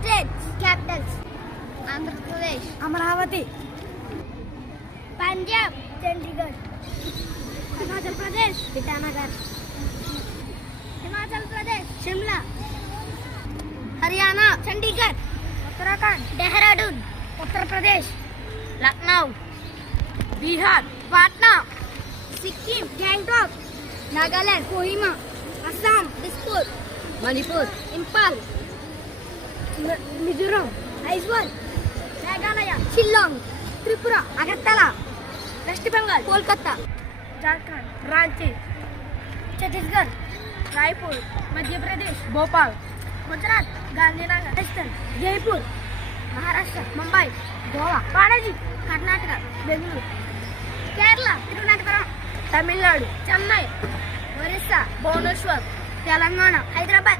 states capitals. Andhra Pradesh, Amaravati, Punjab, Chandigarh, Arunachal Pradesh, Itanagar, Himachal Pradesh, Shimla, Haryana, Chandigarh, Uttarakhand, Dehradun, Uttar Pradesh, Lucknow, Bihar, Patna, Sikkim, Gangtok, Nagaland, Kohima, Assam, Dispur, Manipur, Impal, Mizoram, Aizawl, Meghalaya, Shillong, Tripura, Agartala, west Bengal, Kolkata, Jharkhand, Ranchi, Chhattisgarh, Raipur, Madhya Pradesh, Bhopal, Gujarat, Gandhinagar, Rajasthan, Jaipur, Maharashtra, Mumbai, Goa, Panaji, Karnataka, Bengaluru, Kerala, Tirunelveli, Tamil Nadu, Chennai, Orissa, Bhubaneswar, Telangana, Hyderabad,